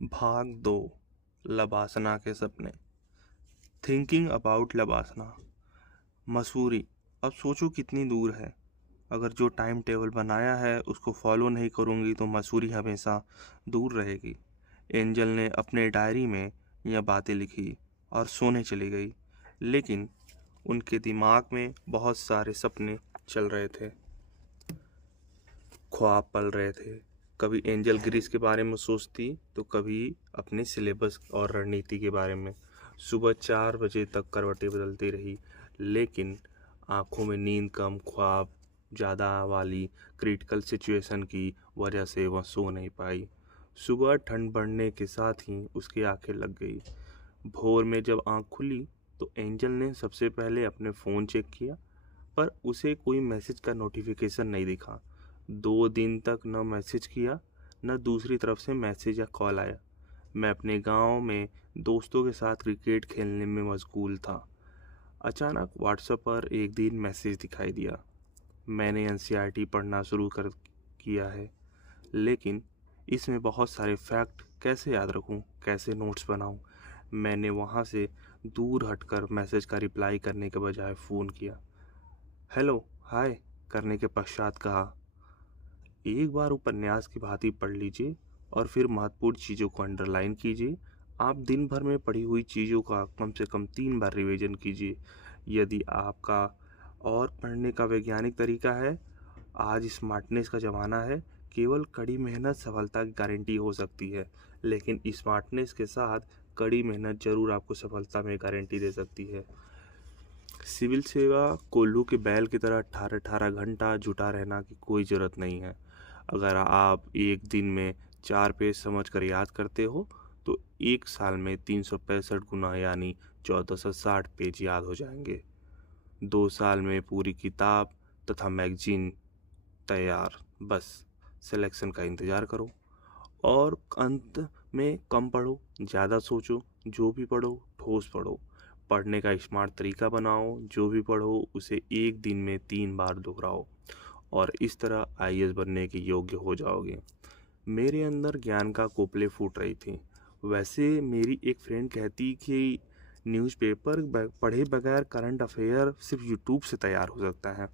भाग 2 लबासना के सपने। Thinking about LBSNAA. मसूरी। अब सोचो कितनी दूर है। अगर जो टाइम टेबल बनाया है उसको फॉलो नहीं करूँगी तो मसूरी हमेशा दूर रहेगी। एंजल ने अपने डायरी में यह बातें लिखी और सोने चली गई, लेकिन उनके दिमाग में बहुत सारे सपने चल रहे थे, ख्वाब पल रहे थे। कभी एंजल ग्रीस के बारे में सोचती तो कभी अपने सिलेबस और रणनीति के बारे में। सुबह 4 बजे तक करवटें बदलती रही, लेकिन आंखों में नींद कम, ख्वाब ज़्यादा वाली क्रिटिकल सिचुएशन की वजह से वह सो नहीं पाई। सुबह ठंड बढ़ने के साथ ही उसकी आंखें लग गई। भोर में जब आंख खुली तो एंजल ने सबसे पहले अपने फ़ोन चेक किया, पर उसे कोई मैसेज का नोटिफिकेशन नहीं दिखा। 2 दिन तक न मैसेज किया, न दूसरी तरफ से मैसेज या कॉल आया। मैं अपने गांव में दोस्तों के साथ क्रिकेट खेलने में मशगूल था। अचानक व्हाट्सएप पर एक दिन मैसेज दिखाई दिया। मैंने एनसीईआरटी पढ़ना शुरू कर किया है, लेकिन इसमें बहुत सारे फैक्ट कैसे याद रखूं, कैसे नोट्स बनाऊं। मैंने वहां से दूर हटकर मैसेज का रिप्लाई करने के बजाय फ़ोन किया। हेलो, हाय करने के पश्चात कहा, एक बार उपन्यास की भांति पढ़ लीजिए और फिर महत्वपूर्ण चीज़ों को अंडरलाइन कीजिए। आप दिन भर में पढ़ी हुई चीज़ों का कम से कम 3 बार रिवीजन कीजिए। यदि आपका और पढ़ने का वैज्ञानिक तरीका है, आज स्मार्टनेस का ज़माना है। केवल कड़ी मेहनत सफलता की गारंटी हो सकती है, लेकिन स्मार्टनेस के साथ कड़ी मेहनत ज़रूर आपको सफलता में गारंटी दे सकती है। सिविल सेवा कोल्हू के बैल की तरह 18-18 घंटा जुटा रहना की कोई ज़रूरत नहीं है। अगर आप एक दिन में 4 पेज समझ कर याद करते हो तो एक साल में 365 गुना यानी 1460 पेज याद हो जाएंगे। 2 साल में पूरी किताब तथा मैगजीन तैयार। बस सिलेक्शन का इंतज़ार करो और अंत में कम पढ़ो, ज़्यादा सोचो। जो भी पढ़ो ठोस पढ़ो। पढ़ने का स्मार्ट तरीका बनाओ। जो भी पढ़ो उसे एक दिन में 3 बार दोहराओ और इस तरह आईएएस बनने के योग्य हो जाओगे। मेरे अंदर ज्ञान का कोपले फूट रही थी। वैसे मेरी एक फ्रेंड कहती कि न्यूज़पेपर पढ़े बगैर करंट अफेयर सिर्फ यूट्यूब से तैयार हो सकता है।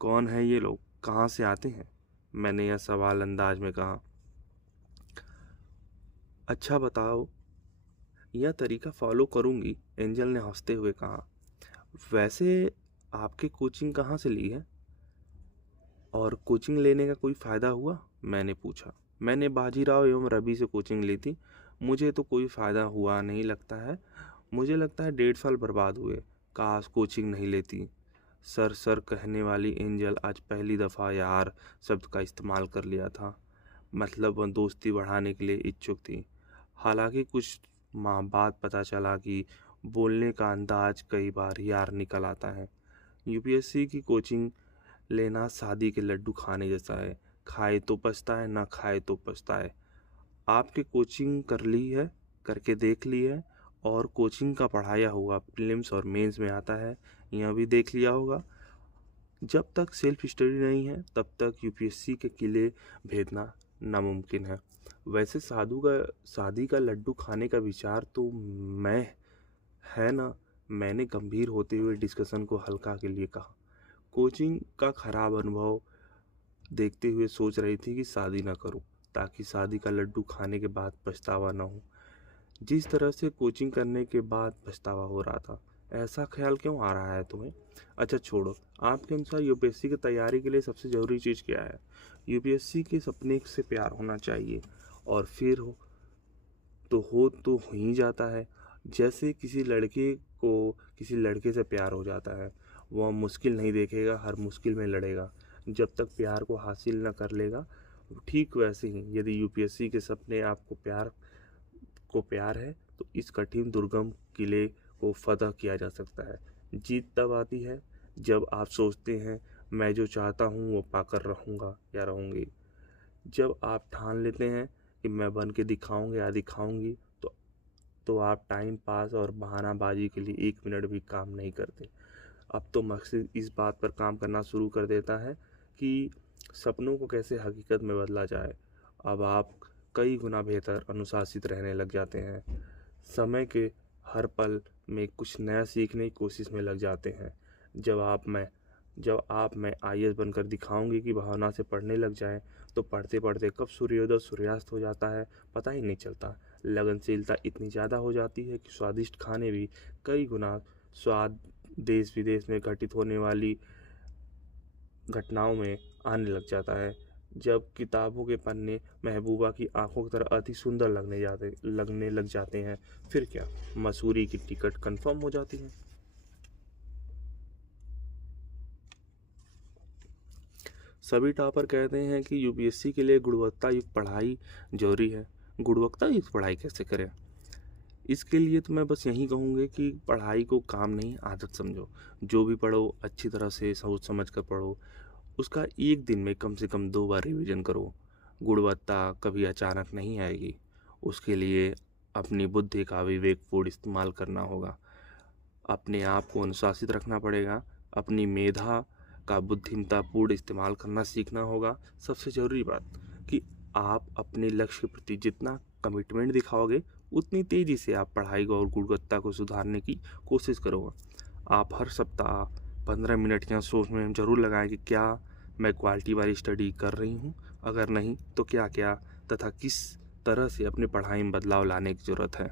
कौन है ये लोग, कहाँ से आते हैं? मैंने यह सवाल अंदाज में कहा। अच्छा बताओ, यह तरीका फॉलो करूंगी, एंजल ने हंसते हुए कहा। वैसे आपके कोचिंग कहाँ से ली है और कोचिंग लेने का कोई फ़ायदा हुआ? मैंने पूछा। मैंने बाजीराव एवं रवि से कोचिंग ली थी। मुझे तो कोई फ़ायदा हुआ नहीं लगता है। मुझे लगता है 1.5 साल बर्बाद हुए। काश कोचिंग नहीं लेती। सर सर कहने वाली एंजल आज पहली दफ़ा यार शब्द का इस्तेमाल कर लिया था। मतलब वह दोस्ती बढ़ाने के लिए इच्छुक थी। हालांकि कुछ माह बाद पता चला कि बोलने का अंदाज कई बार यार निकल आता है। यूपीएससी की कोचिंग लेना शादी के लड्डू खाने जैसा है। खाए तो पछताए, ना खाए तो पछताए। आपके कोचिंग कर ली है, करके देख ली है, और कोचिंग का पढ़ाया हुआ प्रीलिम्स और मेंस में आता है, यह भी देख लिया होगा। जब तक सेल्फ स्टडी नहीं है तब तक यूपीएससी के किले भेदना नामुमकिन है। वैसे शादी का लड्डू खाने का विचार तो मैं है ना। मैंने गंभीर होते हुए डिस्कशन को हल्का के लिए कहा। कोचिंग का खराब अनुभव देखते हुए सोच रही थी कि शादी ना करूं, ताकि शादी का लड्डू खाने के बाद पछतावा ना हो, जिस तरह से कोचिंग करने के बाद पछतावा हो रहा था। ऐसा ख्याल क्यों आ रहा है तुम्हें? अच्छा छोड़ो, आपके अनुसार यूपीएससी की तैयारी के लिए सबसे ज़रूरी चीज़ क्या है? यूपीएससी के सपने से प्यार होना चाहिए, और फिर हो ही जाता है। जैसे किसी लड़के को किसी लड़के से प्यार हो जाता है, वह मुश्किल नहीं देखेगा, हर मुश्किल में लड़ेगा जब तक प्यार को हासिल न कर लेगा। ठीक वैसे ही यदि यूपीएससी के सपने आपको प्यार है तो इस कठिन दुर्गम किले को फतह किया जा सकता है। जीत तब आती है जब आप सोचते हैं मैं जो चाहता हूँ वो पाकर रहूँगा या रहूँगी। जब आप ठान लेते हैं कि मैं बन के दिखाऊंगा या दिखाऊंगी, तो आप टाइम पास और बहानाबाजी के लिए 1 मिनट भी काम नहीं करते। अब तो मकसद इस बात पर काम करना शुरू कर देता है कि सपनों को कैसे हकीकत में बदला जाए। अब आप कई गुना बेहतर अनुशासित रहने लग जाते हैं। समय के हर पल में कुछ नया सीखने की कोशिश में लग जाते हैं। जब आप मैं आईएएस बनकर दिखाऊंगी कि भावना से पढ़ने लग जाएं, तो पढ़ते पढ़ते कब सूर्योदय सूर्यास्त हो जाता है पता ही नहीं चलता। लगनशीलता इतनी ज़्यादा हो जाती है कि स्वादिष्ट खाने भी कई गुना स्वाद देश विदेश में घटित होने वाली घटनाओं में आने लग जाता है। जब किताबों के पन्ने महबूबा की आंखों की तरह अति सुंदर लगने लग जाते हैं, फिर क्या मसूरी की टिकट कंफर्म हो जाती है। सभी टॉपर कहते हैं कि यूपीएससी के लिए गुणवत्ता युक्त पढ़ाई जरूरी है। गुणवत्ता युक्त पढ़ाई कैसे करें? इसके लिए तो मैं बस यही कहूँगी कि पढ़ाई को काम नहीं आदत समझो। जो भी पढ़ो अच्छी तरह से सोच समझ कर पढ़ो। उसका एक दिन में कम से कम 2 बार रिवीजन करो। गुणवत्ता कभी अचानक नहीं आएगी। उसके लिए अपनी बुद्धि का विवेकपूर्ण इस्तेमाल करना होगा। अपने आप को अनुशासित रखना पड़ेगा। अपनी मेधा का बुद्धिमत्तापूर्ण इस्तेमाल करना सीखना होगा। सबसे ज़रूरी बात कि आप अपने लक्ष्य के प्रति जितना कमिटमेंट दिखाओगे, उतनी तेज़ी से आप पढ़ाई को और गुणवत्ता को सुधारने की कोशिश करोगे। आप हर सप्ताह 15 मिनट या सोच में ज़रूर लगाएं कि क्या मैं क्वालिटी वाली स्टडी कर रही हूँ, अगर नहीं तो क्या क्या तथा किस तरह से अपनी पढ़ाई में बदलाव लाने की ज़रूरत है।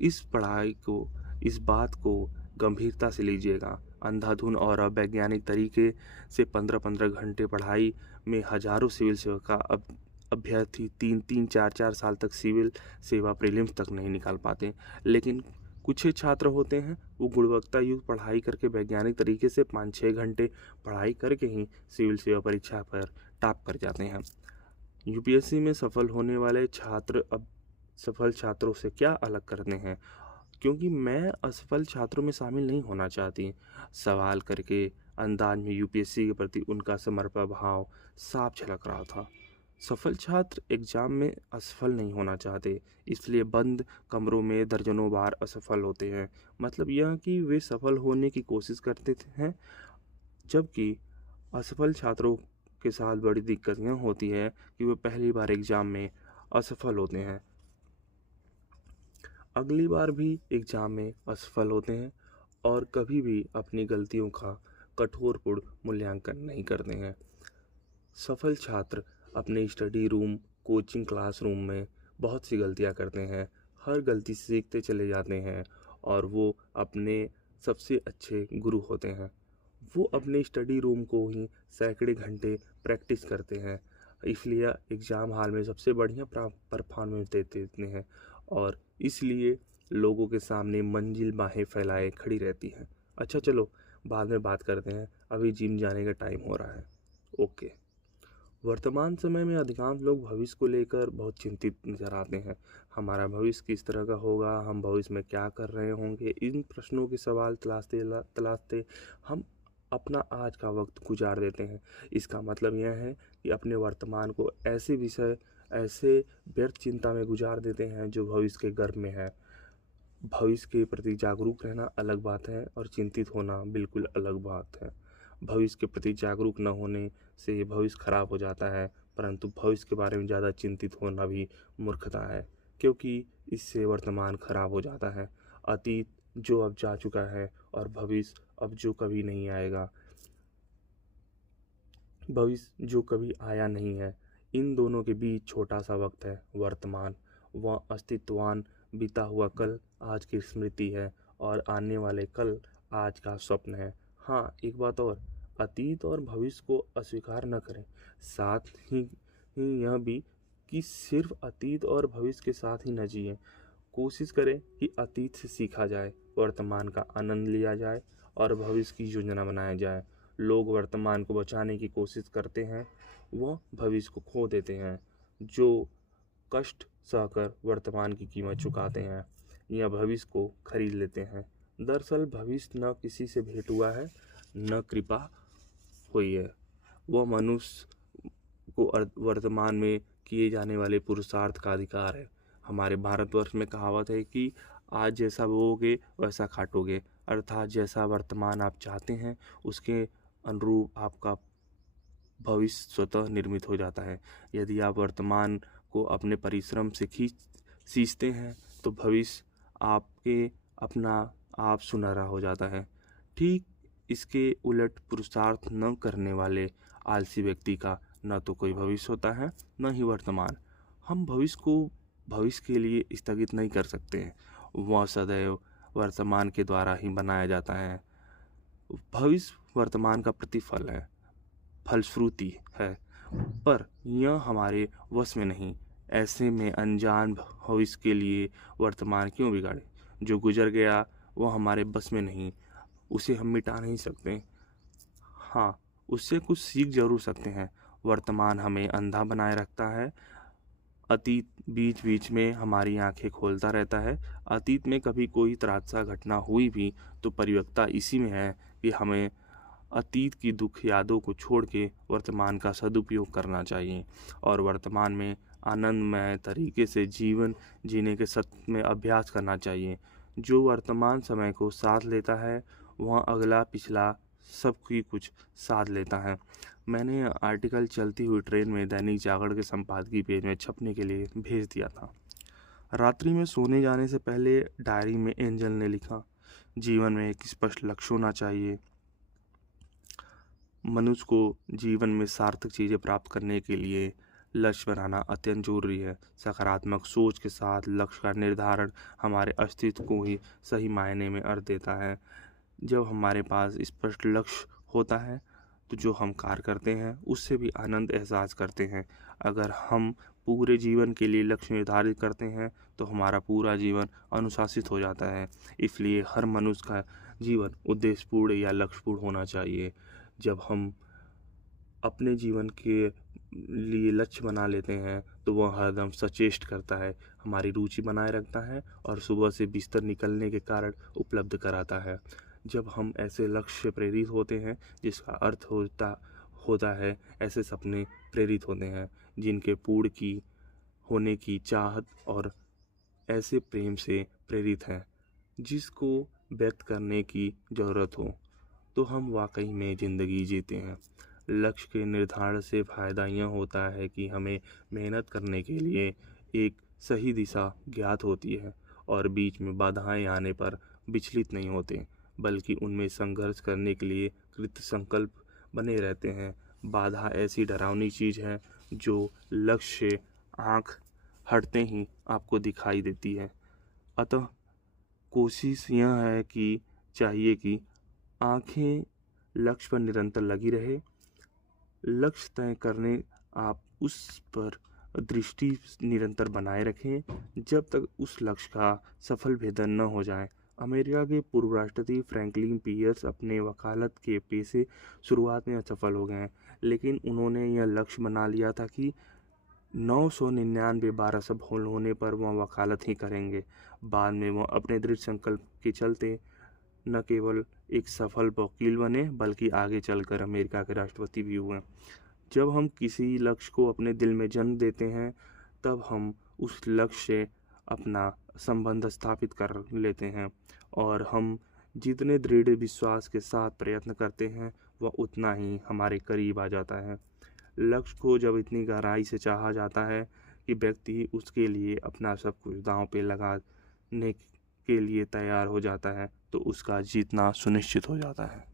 इस बात को गंभीरता से लीजिएगा। अंधाधुन और अवैज्ञानिक तरीके से 15-15 घंटे पढ़ाई में हजारों सिविल सेवा का अभ्यर्थी 3-3, 4-4 साल तक सिविल सेवा प्रीलिम्स तक नहीं निकाल पाते। लेकिन कुछ ही छात्र होते हैं, वो गुणवत्ता युक्त पढ़ाई करके वैज्ञानिक तरीके से 5-6 घंटे पढ़ाई करके ही सिविल सेवा परीक्षा पर टॉप कर जाते हैं। यूपीएससी में सफल होने वाले छात्र अब सफल छात्रों से क्या अलग करते हैं? क्योंकि मैं असफल छात्रों में शामिल नहीं होना चाहती। सवाल करके अंदाज में यूपीएससी के प्रति उनका समर्पण भाव साफ झलक रहा था। सफल छात्र एग्जाम में असफल नहीं होना चाहते, इसलिए बंद कमरों में दर्जनों बार असफल होते हैं। मतलब यह कि वे सफल होने की कोशिश करते हैं, जबकि असफल छात्रों के साथ बड़ी दिक्कत यह होती है कि वे पहली बार एग्जाम में असफल होते हैं, अगली बार भी एग्जाम में असफल होते हैं और कभी भी अपनी गलतियों का कठोरपूर्ण मूल्यांकन नहीं करते हैं। सफल छात्र अपने स्टडी रूम, कोचिंग क्लासरूम में बहुत सी गलतियां करते हैं। हर गलती से सीखते चले जाते हैं और वो अपने सबसे अच्छे गुरु होते हैं। वो अपने स्टडी रूम को ही सैकड़े घंटे प्रैक्टिस करते हैं, इसलिए एग्ज़ाम हॉल में सबसे बढ़िया परफॉर्मेंस देते हैं और इसलिए लोगों के सामने मंजिल बाहें फैलाए खड़ी रहती हैं। अच्छा चलो, बाद में बात करते हैं, अभी जिम जाने का टाइम हो रहा है। ओके। वर्तमान समय में अधिकांश लोग भविष्य को लेकर बहुत चिंतित नजर आते हैं। हमारा भविष्य किस तरह का होगा, हम भविष्य में क्या कर रहे होंगे, इन प्रश्नों के सवाल तलाशते हम अपना आज का वक्त गुजार देते हैं। इसका मतलब यह है कि अपने वर्तमान को ऐसे व्यर्थ चिंता में गुजार देते हैं जो भविष्य के गर्भ में है। भविष्य के प्रति जागरूक रहना अलग बात है और चिंतित होना बिल्कुल अलग बात है। भविष्य के प्रति जागरूक न होने से भविष्य खराब हो जाता है, परंतु भविष्य के बारे में ज़्यादा चिंतित होना भी मूर्खता है, क्योंकि इससे वर्तमान खराब हो जाता है। अतीत जो अब जा चुका है और भविष्य अब जो कभी नहीं आएगा, भविष्य जो कभी आया नहीं है, इन दोनों के बीच छोटा सा वक्त है वर्तमान। वह अस्तित्वान बीता हुआ कल आज की स्मृति है और आने वाले कल आज का स्वप्न है। हाँ, एक बात और, अतीत और भविष्य को अस्वीकार न करें, साथ ही यह भी कि सिर्फ अतीत और भविष्य के साथ ही न जिएं। कोशिश करें कि अतीत से सीखा जाए, वर्तमान का आनंद लिया जाए और भविष्य की योजना बनाया जाए। लोग वर्तमान को बचाने की कोशिश करते हैं, वह भविष्य को खो देते हैं। जो कष्ट सहकर वर्तमान की कीमत चुकाते हैं या भविष्य को खरीद लेते हैं। दरअसल भविष्य न किसी से भेंट हुआ है, न कृपा हुई है। वह मनुष्य को वर्तमान में किए जाने वाले पुरुषार्थ का अधिकार है। हमारे भारतवर्ष में कहावत है कि आज जैसा बोओगे वैसा काटोगे, अर्थात जैसा वर्तमान आप चाहते हैं उसके अनुरूप आपका भविष्य स्वतः निर्मित हो जाता है। यदि आप वर्तमान आपको अपने परिश्रम से सींचते हैं तो भविष्य आपके अपना आप सुनहरा हो जाता है। ठीक इसके उलट पुरुषार्थ न करने वाले आलसी व्यक्ति का न तो कोई भविष्य होता है न ही वर्तमान। हम भविष्य को भविष्य के लिए स्थगित नहीं कर सकते हैं, वह सदैव वर्तमान के द्वारा ही बनाया जाता है। भविष्य वर्तमान का प्रतिफल है, फलश्रुति है, पर यह हमारे वश में नहीं। ऐसे में अनजान भविष्य के लिए वर्तमान क्यों बिगाड़े? जो गुजर गया वह हमारे बस में नहीं, उसे हम मिटा नहीं सकते। हाँ, उससे कुछ सीख जरूर सकते हैं। वर्तमान हमें अंधा बनाए रखता है। अतीत बीच बीच में हमारी आंखें खोलता रहता है। अतीत में कभी कोई त्रासदा घटना हुई भी तो परिपक्वता इसी में है कि हमें अतीत की दुख यादों को छोड़ के वर्तमान का सदुपयोग करना चाहिए और वर्तमान में आनंदमय तरीके से जीवन जीने के सत्य में अभ्यास करना चाहिए। जो वर्तमान समय को साथ लेता है वह अगला पिछला सबकी कुछ साथ लेता है। मैंने आर्टिकल चलती हुई ट्रेन में दैनिक जागरण के संपादकीय पेज में छपने के लिए भेज दिया था। रात्रि में सोने जाने से पहले डायरी में एंजल ने लिखा, जीवन में एक स्पष्ट लक्ष्य होना चाहिए। मनुष्य को जीवन में सार्थक चीज़ें प्राप्त करने के लिए लक्ष्य बनाना अत्यंत जरूरी है। सकारात्मक सोच के साथ लक्ष्य का निर्धारण हमारे अस्तित्व को ही सही मायने में अर्थ देता है। जब हमारे पास स्पष्ट लक्ष्य होता है तो जो हम कार्य करते हैं उससे भी आनंद एहसास करते हैं। अगर हम पूरे जीवन के लिए लक्ष्य निर्धारित करते हैं तो हमारा पूरा जीवन अनुशासित हो जाता है। इसलिए हर मनुष्य का जीवन उद्देश्यपूर्ण या लक्ष्यपूर्ण होना चाहिए। जब हम अपने जीवन के लिए लक्ष्य बना लेते हैं तो वह हरदम सचेष्ट करता है, हमारी रुचि बनाए रखता है और सुबह से बिस्तर निकलने के कारण उपलब्ध कराता है। जब हम ऐसे लक्ष्य से प्रेरित होते हैं जिसका अर्थ होता है, ऐसे सपने प्रेरित होते हैं जिनके पूर्ण की होने की चाहत और ऐसे प्रेम से प्रेरित हैं जिसको व्यक्त करने की ज़रूरत हो, तो हम वाकई में ज़िंदगी जीते हैं। लक्ष्य के निर्धारण से फ़ायदा यह होता है कि हमें मेहनत करने के लिए एक सही दिशा ज्ञात होती है और बीच में बाधाएं आने पर विचलित नहीं होते, बल्कि उनमें संघर्ष करने के लिए कृत संकल्प बने रहते हैं। बाधा ऐसी डरावनी चीज़ है जो लक्ष्य से आँख हटते ही आपको दिखाई देती है। अतः कोशिश यह है कि चाहिए कि आँखें लक्ष्य पर निरंतर लगी रहे। लक्ष्य तय करने आप उस पर दृष्टि निरंतर बनाए रखें जब तक उस लक्ष्य का सफल भेदन न हो जाए। अमेरिका के पूर्व राष्ट्रपति फ्रैंकलिन पियर्स अपने वकालत के पेशे शुरुआत में असफल हो गए, लेकिन उन्होंने यह लक्ष्य बना लिया था कि 999 बार असफल होने पर वह वकालत ही करेंगे। बाद में वह अपने दृढ़ संकल्प के चलते न केवल एक सफल वकील बने बल्कि आगे चलकर अमेरिका के राष्ट्रपति भी हुए। जब हम किसी लक्ष्य को अपने दिल में जन्म देते हैं तब हम उस लक्ष्य से अपना संबंध स्थापित कर लेते हैं और हम जितने दृढ़ विश्वास के साथ प्रयत्न करते हैं वह उतना ही हमारे करीब आ जाता है। लक्ष्य को जब इतनी गहराई से चाहा जाता है कि व्यक्ति उसके लिए अपना सब कुछ दांव पे लगाने के लिए तैयार हो जाता है तो उसका जीतना सुनिश्चित हो जाता है।